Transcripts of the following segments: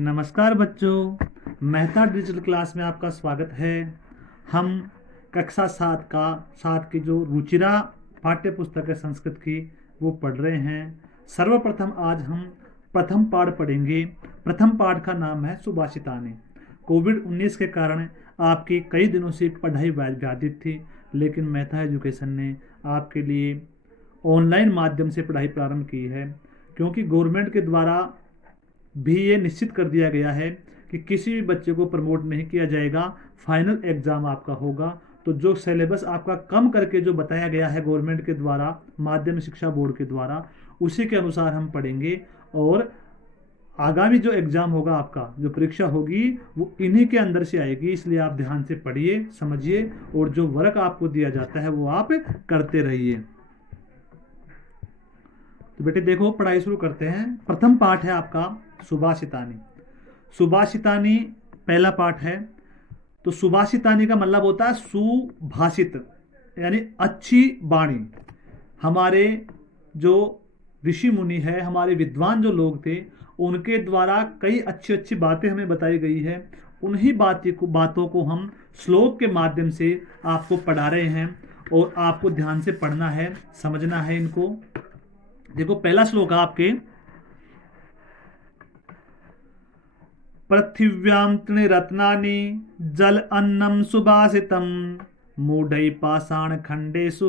नमस्कार बच्चों, Mehta digital class में आपका स्वागत है। हम कक्षा 7 की जो रुचिरा पाठ्य पुस्तक है संस्कृत की वो पढ़ रहे हैं। सर्वप्रथम आज हम प्रथम पाठ पढ़ेंगे। प्रथम पाठ का नाम है सुभाषितानी। कोविड-19 के कारण आपकी कई दिनों से पढ़ाई बाधित थी, लेकिन मेहता एजुकेशन ने आपके लिए ऑनलाइन माध्यम से पढ़ाई प्रारंभ की है, क्योंकि गवर्नमेंट के द्वारा भी ये निश्चित कर दिया गया है कि किसी भी बच्चे को प्रमोट नहीं किया जाएगा। फाइनल एग्जाम आपका होगा, तो जो सिलेबस आपका कम करके जो बताया गया है गवर्नमेंट के द्वारा, माध्यमिक शिक्षा बोर्ड के द्वारा, उसी के अनुसार हम पढ़ेंगे। और आगामी जो एग्जाम होगा, आपका जो परीक्षा होगी, वो इन्हीं के अंदर से आएगी। इसलिए आप ध्यान से पढ़िए, समझिए, और जो वर्क आपको दिया जाता है वो आप करते रहिए। तो बेटे देखो, पढ़ाई शुरू करते हैं। प्रथम पाठ है आपका सुभाषितानी। सुभाषितानी पहला पाठ है। तो सुभाषितानी का मतलब होता है सुभाषित, यानी अच्छी वाणी। हमारे जो ऋषि मुनि है, हमारे विद्वान जो लोग थे, उनके द्वारा कई अच्छी अच्छी बातें हमें बताई गई है। उन्हीं बातों को हम श्लोक के माध्यम से आपको पढ़ा रहे हैं, और आपको ध्यान से पढ़ना है, समझना है इनको। देखो, पहला श्लोक है आपके, पृथिव्यां त्रिरत्नानि जल अन्नम सुभाषितम मूढ़ै पाषाण खंडेषु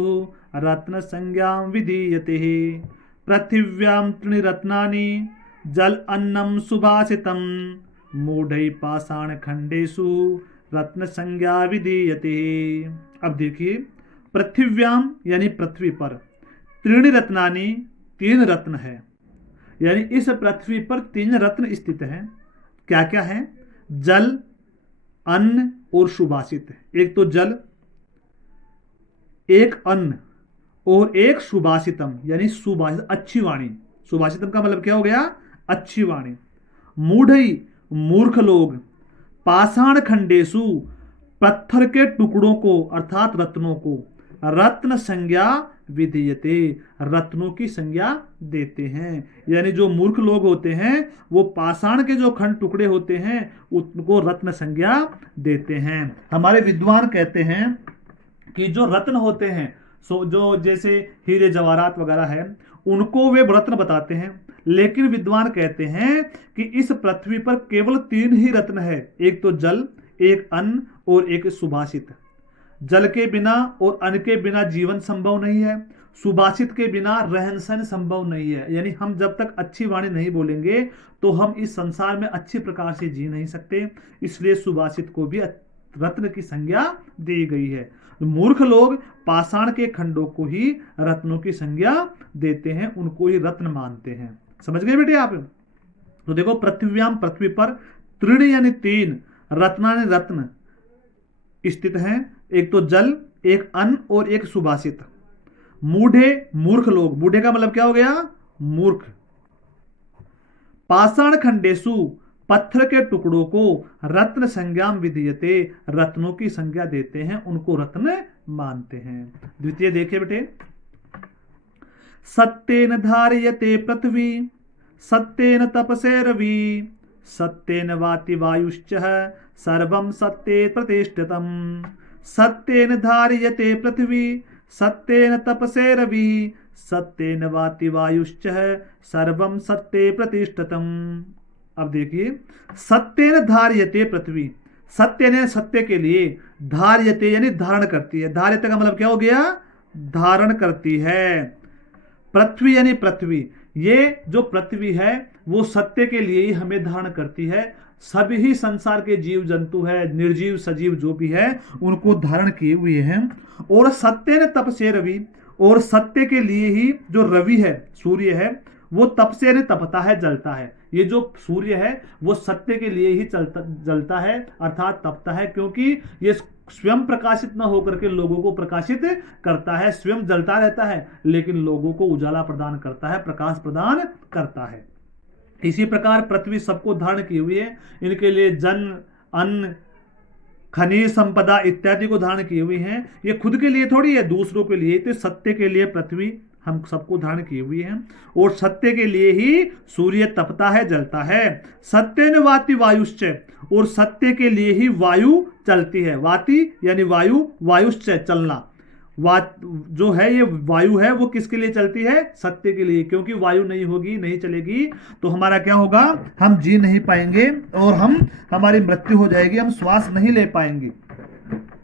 रत्न संज्ञां विधीयते। पृथिव्यां त्रिरत्नानि जल अन्नम सुभाषितम मूढ़ै पाषाण खंडेषु रत्न संज्ञा विधीयते। अब देखिए, पृथिव्याम यानी पृथ्वी पर, त्रीणि रत्नानि तीन रत्न है, यानी इस पृथ्वी पर तीन रत्न स्थित हैं। क्या क्या है? जल, अन्न और सुभाषित। एक तो जल, एक अन्न और एक सुभाषितम, यानी सुभाषित, अच्छी वाणी। सुभाषितम का मतलब क्या हो गया? अच्छी वाणी। मूढ़ई मूर्ख लोग, पाषाण खंडेशु पत्थर के टुकड़ों को अर्थात रत्नों को, रत्न संज्ञा विधीयते, रत्नों की संज्ञा देते हैं। यानी जो मूर्ख लोग होते हैं वो पाषाण के जो खंड टुकड़े होते हैं उनको रत्न संज्ञा देते हैं। हमारे विद्वान कहते हैं कि जो रत्न होते हैं, जो जैसे हीरे जवाहरात वगैरह है, उनको वे रत्न बताते हैं। लेकिन विद्वान कहते हैं कि इस पृथ्वी पर केवल तीन ही रत्न है, एक तो जल, एक अन्न और एक सुभाषित। जल के बिना और अन्न के बिना जीवन संभव नहीं है, सुभाषित के बिना रहन सहन संभव नहीं है। यानी हम जब तक अच्छी वाणी नहीं बोलेंगे तो हम इस संसार में अच्छी प्रकार से जी नहीं सकते। इसलिए सुभाषित को भी रत्न की संज्ञा दी गई है। मूर्ख लोग पाषाण के खंडों को ही रत्नों की संज्ञा देते हैं, उनको ही रत्न मानते हैं। समझ गए बेटे आप? तो देखो, पृथ्व्याम पृथ्वी पर, त्रीणि यानी तीन, रत्नानि रत्न स्थित हैं, एक तो जल, एक अन्न और एक सुभाषित। मूढ़े मूर्ख लोग, मूढ़े का मतलब क्या हो गया? मूर्ख। पाषाण खंडेशु पत्थर के टुकड़ों को रत्न संज्ञाम विधीयते, रत्नों की संज्ञा देते हैं, उनको रत्न मानते हैं। द्वितीय देखिए बेटे, सत्येन धार्यते पृथ्वी सत्येन तपसे रवि सत्येन वाति वायुश्च सर्वं सत्ये प्रतिष्ठितम्। सत्येन धार्यते पृथ्वी सत्येन तपसे रवि सत्येन वाति वायुश्च सर्वं सत्ये प्रतिष्ठितम्। अब देखिए, सत्येन धार्यते पृथ्वी, सत्य ने सत्य के लिए, धार्यते यानी धारण करती है। धार्यते का मतलब क्या हो गया? धारण करती है। पृथ्वी यानी पृथ्वी, ये जो पृथ्वी है वो सत्य के लिए ही हमें धारण करती है। सभी ही संसार के जीव जंतु है, निर्जीव सजीव जो भी है, उनको धारण किए हुए हैं। और सत्य ने तप से रवि, और सत्य के लिए ही जो रवि है, सूर्य है, वो तप से ने तपता है, जलता है। ये जो सूर्य है वो सत्य के लिए ही जलता है अर्थात तपता है, क्योंकि ये स्वयं प्रकाशित न होकर के लोगों को प्रकाशित करता है। स्वयं जलता रहता है लेकिन लोगों को उजाला प्रदान करता है, प्रकाश प्रदान करता है। इसी प्रकार पृथ्वी सबको धारण की हुई है। इनके लिए जन, अन्न, खनिज संपदा इत्यादि को धारण की हुई है। ये खुद के लिए थोड़ी है, दूसरों के लिए। तो सत्य के लिए पृथ्वी हम सबको धारण किए हुए हैं। और सत्य के लिए ही सूर्य तपता है, जलता है। सत्येन वाति वायुश्च, और सत्य के लिए ही वायु चलती है। वाति यानी वायु, वायुश्च चलना। जो है ये वायु है वो किसके लिए चलती है? सत्य के लिए। क्योंकि वायु नहीं होगी, नहीं चलेगी तो हमारा क्या होगा? हम जी नहीं पाएंगे और हमारी मृत्यु हो जाएगी, हम श्वास नहीं ले पाएंगे।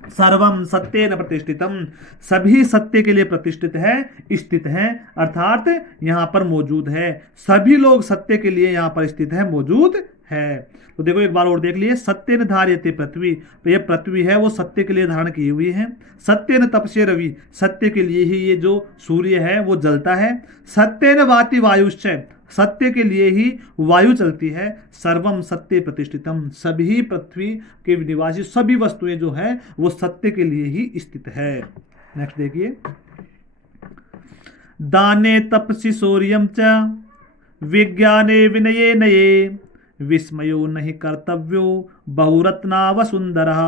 सर्वम सत्येन प्रतिष्ठितम, सभी सत्य के लिए प्रतिष्ठित है, स्थित है, अर्थात यहां पर मौजूद है। सभी लोग सत्य के लिए यहां पर स्थित है, मौजूद है। तो देखो एक बार और देख लिए, सत्य न धार्यते पृथ्वी, तो ये पृथ्वी है वो सत्य के लिए धारण की हुई है। सत्य न तपसे रवि, सत्य के लिए ही ये जो सूर्य है वो जलता है। सत्य न वाति वायुश्च, सत्य के लिए ही वायु चलती है। सर्वम सत्य प्रतिष्ठितम, सभी पृथ्वी के निवासी सभी वस्तुएं जो है वो सत्य के लिए ही स्थित है। नेक्स्ट देखिए, दाने तपसि शौर्यम च विज्ञाने विनये नये विस्मयो नहीं कर्तव्यो बहुरत्ना वसुंधरः।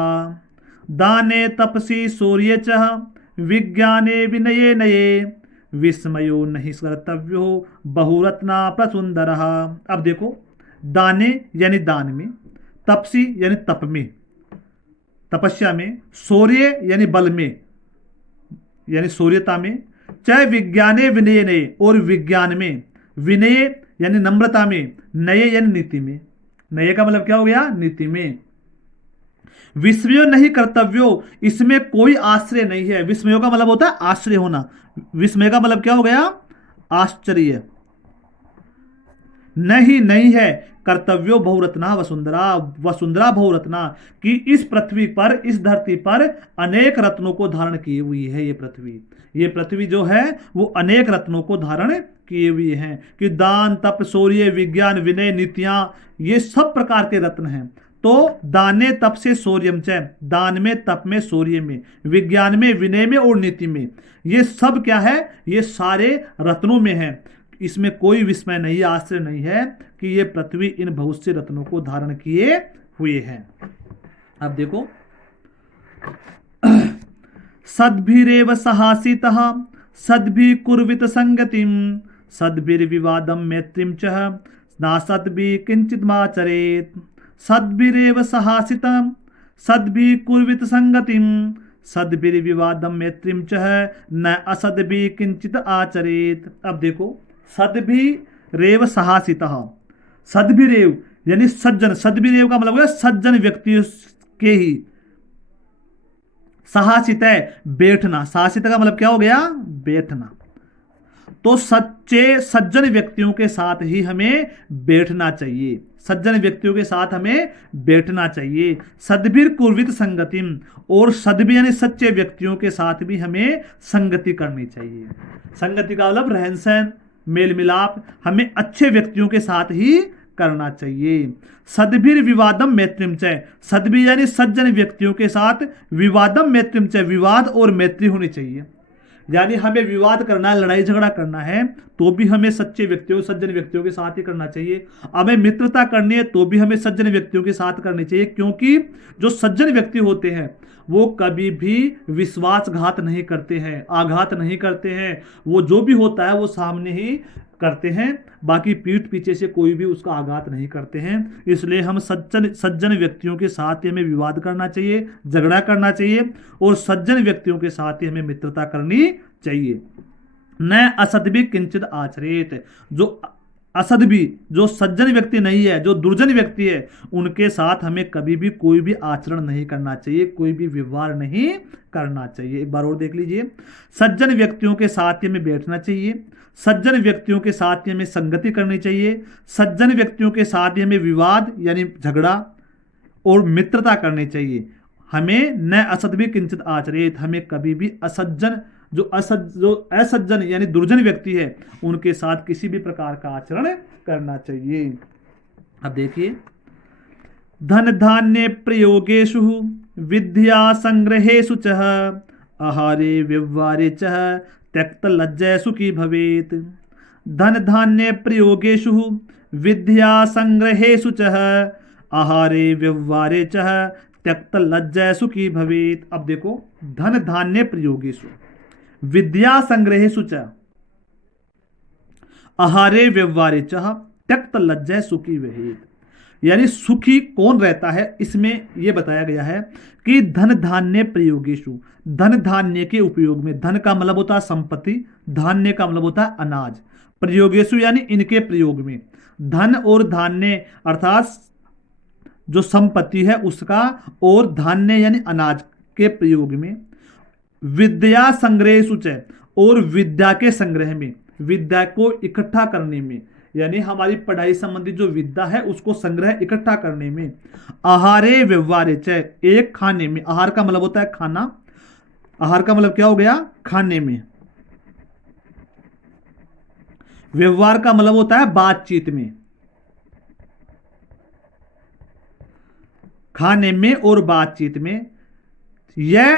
दाने तपसि शौर्ये च विज्ञाने विनये नये विस्मयो नहीं कर्तव्यो बहुरत्ना प्रसुंदरः। अब देखो, दाने यानी दान में, तपसी यानी तप में, तपस्या में, शौर्य यानी बल में यानी शौर्यता में, चाहे विज्ञाने विनय नये, और विज्ञान में, विनय यानी नम्रता में, नये यानी नीति में। नये का मतलब क्या हो गया? नीति में। विस्मयो नहीं कर्तव्यो, इसमें कोई आश्रय नहीं है। विस्मयो का मतलब होता है आश्रय होना। विस्मय का मतलब क्या हो गया? आश्चर्य। नहीं है कर्तव्यो बहुरत्ना वसुंधरा, वसुंधरा बहुरत्ना, कि इस पृथ्वी पर, इस धरती पर अनेक रत्नों को धारण किए हुई है ये पृथ्वी। ये पृथ्वी जो है वो अनेक रत्नों को धारण किए हुए हैं, कि दान तप शौर्य विज्ञान विनय नीतियां, ये सब प्रकार के रत्न हैं। तो दाने तप से शौर्यम च, दान में, तप में, शौर्य में, विज्ञान में, विनय में और नीति में, ये सब क्या है? ये सारे रत्नों में है। इसमें कोई विस्मय नहीं, आश्चर्य नहीं है कि ये पृथ्वी इन बहुत से रत्नों को धारण किए हुए हैं। अब देखो, सद्भिरेव सहासितः सद्भि कुर्वित संगतिम सद्भिर्विवादम मैत्रीम च नासद्भि किंचित माचरेत। सद्भिरेव सहासितम सद्भि कुर्वित संगतिम सद्भिर्विवादम मैत्रीम च न असद्भि किंचित आचरेत। अब देखो, सद्भिरेव सहासितः, सद्भिरेव यानी सज्जन, सद्भिरेव का मतलब है सज्जन व्यक्ति के ही, सहासित है बैठना, साहसित का मतलब क्या हो गया? बैठना। तो सच्चे सज्जन व्यक्तियों के साथ ही हमें बैठना चाहिए, सज्जन व्यक्तियों के साथ हमें बैठना चाहिए। सद्भिर कुर्वित संगतिम, और सद्भि यानी सच्चे व्यक्तियों के साथ भी हमें संगति करनी चाहिए। संगति का मतलब रहन सहन, मेल मिलाप, हमें अच्छे व्यक्तियों के साथ ही करना चाहिए। सद्भिर विवादम मैत्रीम च, सद्भि यानी सज्जन व्यक्तियों के साथ, विवादम मैत्रीम च, विवाद और मैत्री होनी चाहिए। यानी हमें विवाद करना है, लड़ाई झगड़ा करना है तो भी हमें सच्चे व्यक्तियों, सज्जन व्यक्तियों के साथ ही करना चाहिए। हमें मित्रता करनी है तो भी हमें सज्जन व्यक्तियों के साथ करनी चाहिए, क्योंकि जो सज्जन व्यक्ति होते हैं वो कभी भी विश्वासघात नहीं करते हैं, आघात नहीं करते हैं। वो जो भी होता है वो सामने ही करते हैं, बाकी पीठ पीछे से कोई भी उसका आघात नहीं करते हैं। इसलिए हम सज्जन व्यक्तियों के साथ ही हमें विवाद करना चाहिए, झगड़ा करना चाहिए, और सज्जन व्यक्तियों के साथ ही हमें मित्रता करनी चाहिए। न असद्भि किंचित आचरेत, जो असद्भि, जो सज्जन व्यक्ति नहीं है, जो दुर्जन व्यक्ति है, उनके साथ हमें कभी भी कोई भी आचरण नहीं करना चाहिए, कोई भी व्यवहार नहीं करना चाहिए। एक बार और देख लीजिए, सज्जन व्यक्तियों के साथ ही हमें बैठना चाहिए, सज्जन व्यक्तियों के साथ ही हमें संगति करनी चाहिए, सज्जन व्यक्तियों के साथ ही हमें विवाद यानी झगड़ा और मित्रता करनी चाहिए। हमें न असद्भि किंचित आचरेत, हमें कभी भी असज्जन, जो असज्जन यानी दुर्जन व्यक्ति है, उनके साथ किसी भी प्रकार का आचरण करना चाहिए। अब देखिए, धन धान्य प्रयोगेषु विद्या संग्रहेषु च आहारे व्यवहारे च त्यक्त लज्जय सुखी भवेत। धन धान्य प्रयोगेषु विद्या संग्रहेषु च आहारे व्यवहारे च त्यक्त लज्जय सुखी भवेत। अब देखो, धन धान्य प्रयोगेषु विद्या संग्रहेषु च, आहारे व्यवहारे चह त्यक्त लज्जय सुखी वहेत। यानी सुखी कौन रहता है, इसमें यह बताया गया है कि धन धान्य प्रयोगेशु, धन धान्य के उपयोग में, धन का मतलब होता है संपत्ति, धान्य का मतलब होता है अनाज, प्रयोगेशु यानी इनके प्रयोग में, धन और धान्य अर्थात जो संपत्ति है उसका, और धान्य यानी अनाज के प्रयोग में, विद्या संग्रह सुचय, और विद्या के संग्रह में, विद्या को इकट्ठा करने में, यानी हमारी पढ़ाई संबंधी जो विद्या है उसको संग्रह इकट्ठा करने में, आहारे व्यवहारे च, एक खाने में, आहार का मतलब होता है खाना, आहार का मतलब क्या हो गया, खाने में, व्यवहार का मतलब होता है बातचीत में, खाने में और बातचीत में, यह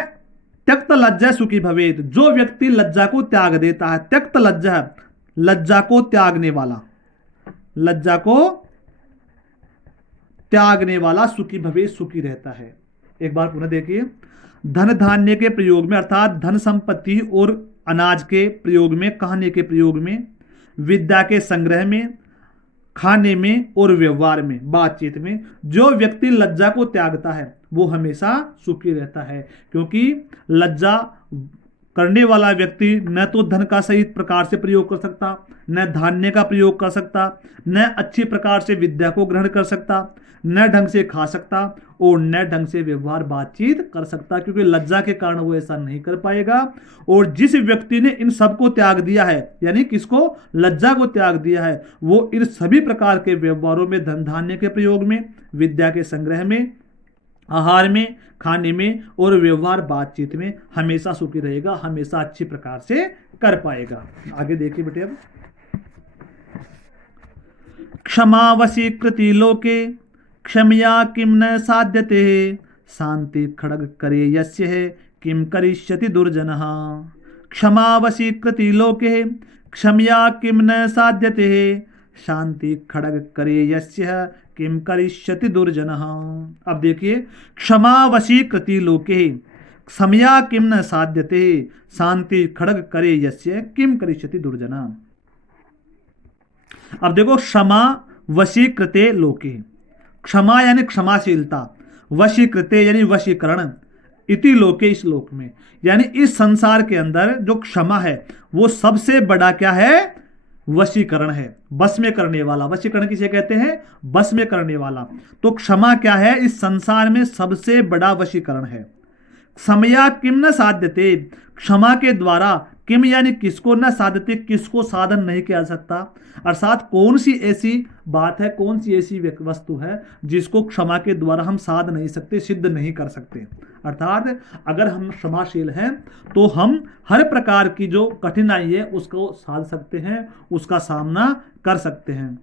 त्यक्त लज्जा सुखी भवेत, जो व्यक्ति लज्जा को त्याग देता है, त्यक्त लज्जा, लज्जा को त्यागने वाला, लज्जा को त्यागने वाला सुखी भवेत, सुखी रहता है। एक बार पुनः देखिए, धन धान्य के प्रयोग में अर्थात धन संपत्ति और अनाज के प्रयोग में, खाने के प्रयोग में, विद्या के संग्रह में, खाने में और व्यवहार में, बातचीत में, जो व्यक्ति लज्जा को त्यागता है वो हमेशा सुखी रहता है। क्योंकि लज्जा करने वाला व्यक्ति न तो धन का सही प्रकार से प्रयोग कर सकता, न धान्य का प्रयोग कर सकता, न अच्छी प्रकार से विद्या को ग्रहण कर सकता, न ढंग से खा सकता, और न ढंग से व्यवहार बातचीत कर सकता, क्योंकि लज्जा के कारण वो ऐसा नहीं कर पाएगा। और जिस व्यक्ति ने इन सब को त्याग दिया है, यानी किसको, लज्जा को त्याग दिया है, वो इन सभी प्रकार के व्यवहारों में, धन धान्य के प्रयोग में, विद्या के संग्रह में, आहार में, खाने में और व्यवहार बातचीत में हमेशा सुखी रहेगा, हमेशा अच्छी प्रकार से कर पाएगा। आगे देखिए बेटे, अब क्षमा वशीकृति लोके क्षमया किम न साध्यते, शांति खड़ग करे यस्य है किम करिष्यति दुर्जनः। क्षमा वशीकृति लोके क्षमया किम न साध्यते, शांति खड़ग करे यस्य किम करिष्यति दुर्जनः। अब देखिए, क्षमा वशीकृति लोके क्षमया किम न साध्यते, शांति खड़ग करे यस्य किम करिष्यति दुर्जनः। अब देखो, क्षमा वशीकृते लोके, क्षमा यानी क्षमाशीलता, वशीकृते यानी वशीकरण, इति लोके इस लोक में, यानी इस संसार के अंदर जो क्षमा है वो सबसे बड़ा क्या है, वशीकरण है, बस में करने वाला। वशीकरण किसे कहते हैं, बस में करने वाला। तो क्षमा क्या है, इस संसार में सबसे बड़ा वशीकरण है। क्षमया किम न साध्यते, क्षमा के द्वारा, किम यानी किसको, न साध्यते किसको साधन नहीं किया सकता, अर्थात कौन सी ऐसी बात है, कौन सी ऐसी वस्तु है जिसको क्षमा के द्वारा हम साध नहीं सकते, सिद्ध नहीं कर सकते। अर्थात अगर हम क्षमाशील हैं तो हम हर प्रकार की जो कठिनाई है उसको साध सकते हैं, उसका सामना कर सकते हैं।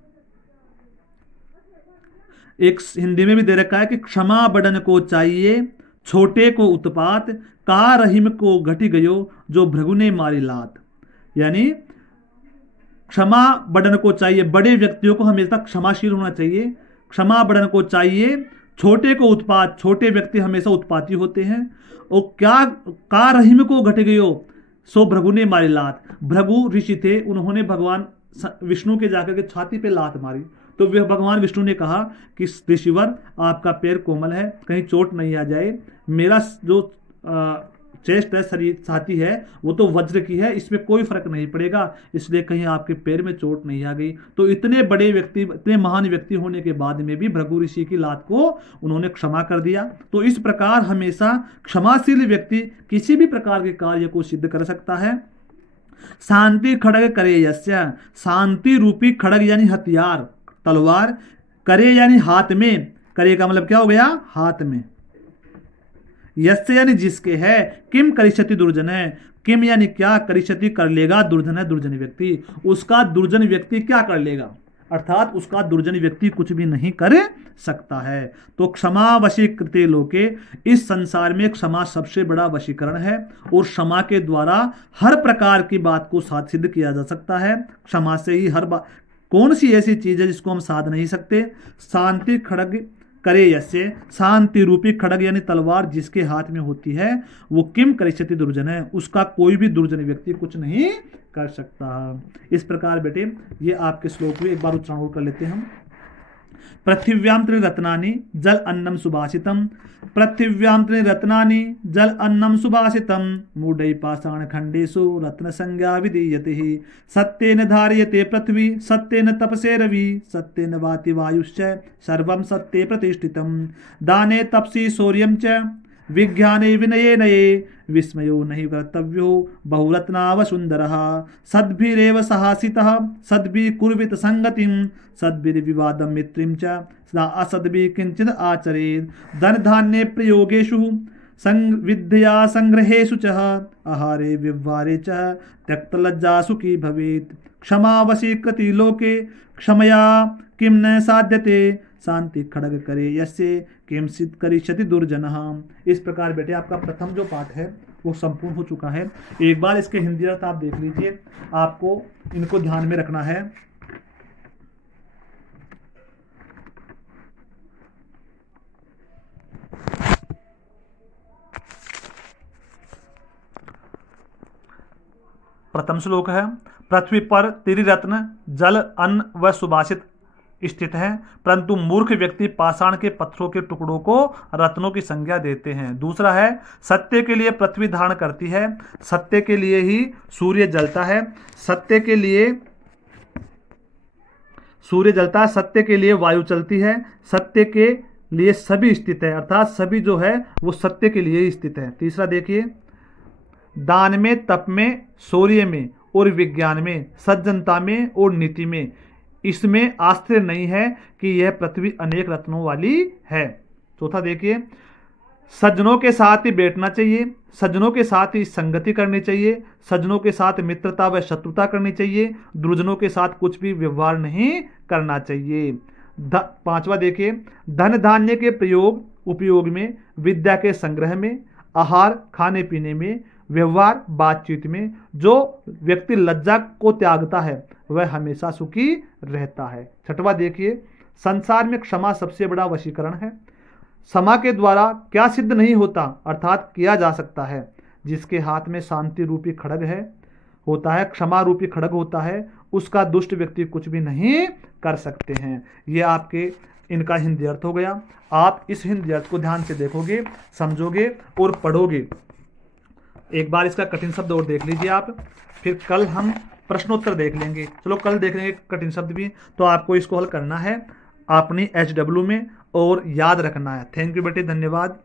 एक हिंदी में भी दे रखा है कि क्षमा बड़न को चाहिए, छोटे को उत्पात, का रहीम को घटी गयो, जो भृगु ने मारी लात। यानी क्षमा बड़न को चाहिए, बड़े व्यक्तियों को हमेशा क्षमाशील होना चाहिए, क्षमा बड़न को चाहिए, छोटे को उत्पात, छोटे व्यक्ति हमेशा उत्पाती होते हैं, और क्या का रहीम को घट गयो, सो भृगु ने मारी लात। भृगु ऋषि थे, उन्होंने भगवान विष्णु के जाकर के छाती पे लात मारी, तो वह भगवान विष्णु ने कहा कि ऋषिवर आपका पैर कोमल है, कहीं चोट नहीं आ जाए, मेरा जो चेस्ट है, शरीर छाती है, वो तो वज्र की है, इसमें कोई फर्क नहीं पड़ेगा, इसलिए कहीं आपके पैर में चोट नहीं आ गई। तो इतने बड़े व्यक्ति, इतने महान व्यक्ति होने के बाद में भी भृगु ऋषि की लात को उन्होंने क्षमा कर दिया। तो इस प्रकार हमेशा क्षमाशील व्यक्ति किसी भी प्रकार के कार्य को सिद्ध कर सकता है। शांति खड़ग करे यस्य, शांति रूपी खड़ग यानी हथियार, तलवार, करे यानी हाथ में, करे का मतलब क्या हो गया, हाथ में, यस्य यानी जिसके है, किम करिष्यति दुर्जन है, किम यानी क्या, करिष्यति कर लेगा, दुर्जन है दुर्जन व्यक्ति, उसका दुर्जन व्यक्ति क्या कर लेगा, अर्थात उसका दुर्जन व्यक्ति कुछ भी नहीं कर सकता है। तो क्षमा वशीकृते लोके, इस संसार में क्षमा सबसे बड़ा वशीकरण है, और क्षमा के द्वारा हर प्रकार की बात को साध सिद्ध किया जा सकता है। क्षमा से ही हर बात, कौन सी ऐसी चीज है जिसको हम साध नहीं सकते। शांति खड़ग करे यस्य, शांति रूपी खड़ग यानी तलवार जिसके हाथ में होती है वो किम करिष्यति दुर्जन है, उसका कोई भी दुर्जन व्यक्ति कुछ नहीं कर सकता। इस प्रकार बेटे ये आपके श्लोक में एक बार उच्चारण और कर लेते हैं हम। पृथिव्यां त्रिरत्नानि जल अन्नम सुभाषितम, पृथिव्यां त्रिरत्नानि जल अन्नम सुभाषितम, मूढ़ै पाषाण खंडेषु रत्न संज्ञा विधीयते, सत्येन धार्यते पृथ्वी सत्येन तपसे रवि, सत्येन वाति वायुश्च सर्वं सत्ये प्रतिष्ठितम, दाने तपसि शौर्यं च विज्ञाने विनये नये, विस्मयो नहि कर्तव्यो बहुरत्नावसुन्दरः, सद्भिरेव सहासितः सद्भिः कुर्वित संगतिं, सद्भिर्विवादं मित्रिं च सदा असद्भिः किंचित् आचरेत्, धनधान्ये प्रयोगेषु विद्या संग्रहेषु च आहारे व्यवहारे च त्यक्तलज्जा सुखी भवेत्, क्षमा वशीकृति लोके क्षमया किं न साध्यते, शांति खड़ग करे यस्य किंचित् करिष्यति दुर्जनः। इस प्रकार बेटे आपका प्रथम जो पाठ है वो संपूर्ण हो चुका है। एक बार इसके हिंदी अर्थ आप देख लीजिए, आपको इनको ध्यान में रखना है। प्रथम श्लोक है, पृथ्वी पर त्रिरत्न जल अन्न व सुभाषित स्थित है, परंतु मूर्ख व्यक्ति पाषाण के पत्थरों के टुकड़ों को रत्नों की संज्ञा देते हैं। दूसरा है, सत्य के लिए पृथ्वी धारण करती है, सत्य के लिए ही सूर्य जलता है, सत्य के लिए सूर्य जलता है, सत्य के लिए वायु चलती है, सत्य के लिए सभी स्थित है, अर्थात सभी जो है वो सत्य के लिए ही स्थित है। तीसरा देखिए, दान में, तप में, शौर्य में और विज्ञान में, सज्जनता में और नीति में, इसमें आश्चर्य नहीं है कि यह पृथ्वी अनेक रत्नों वाली है। चौथा देखिए, सज्जनों के साथ ही बैठना चाहिए, सज्जनों के साथ ही संगति करनी चाहिए, सज्जनों के साथ मित्रता व शत्रुता करनी चाहिए, दुर्जनों के साथ कुछ भी व्यवहार नहीं करना चाहिए। पांचवा देखिए, धन धान्य के प्रयोग उपयोग में, विद्या के संग्रह में, आहार खाने पीने में, व्यवहार बातचीत में जो व्यक्ति लज्जा को त्यागता है वह हमेशा सुखी रहता है। छठवां देखिए, संसार में क्षमा सबसे बड़ा वशीकरण है। क्षमा के द्वारा क्या सिद्ध नहीं होता, अर्थात किया जा सकता है। जिसके हाथ में शांति रूपी खड़ग है होता है, क्षमा रूपी खड़ग होता है, उसका दुष्ट व्यक्ति कुछ भी नहीं कर सकते हैं। ये आपके इनका हिंदी अर्थ हो गया। आप इस हिंदी अर्थ को ध्यान से देखोगे, समझोगे और पढ़ोगे। एक बार इसका कठिन शब्द और देख लीजिए आप, फिर कल हम प्रश्नोत्तर देख लेंगे। चलो कल देख लेंगे कठिन शब्द भी, तो आपको इसको हल करना है अपनी HW में और याद रखना है। थैंक यू बेटे, धन्यवाद।